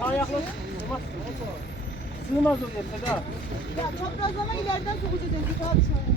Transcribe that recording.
Ayaklar sığmaz. Sığmaz oraya Seda. Ya çaprazlama ileriden sokacağız Özgür abi şöyle.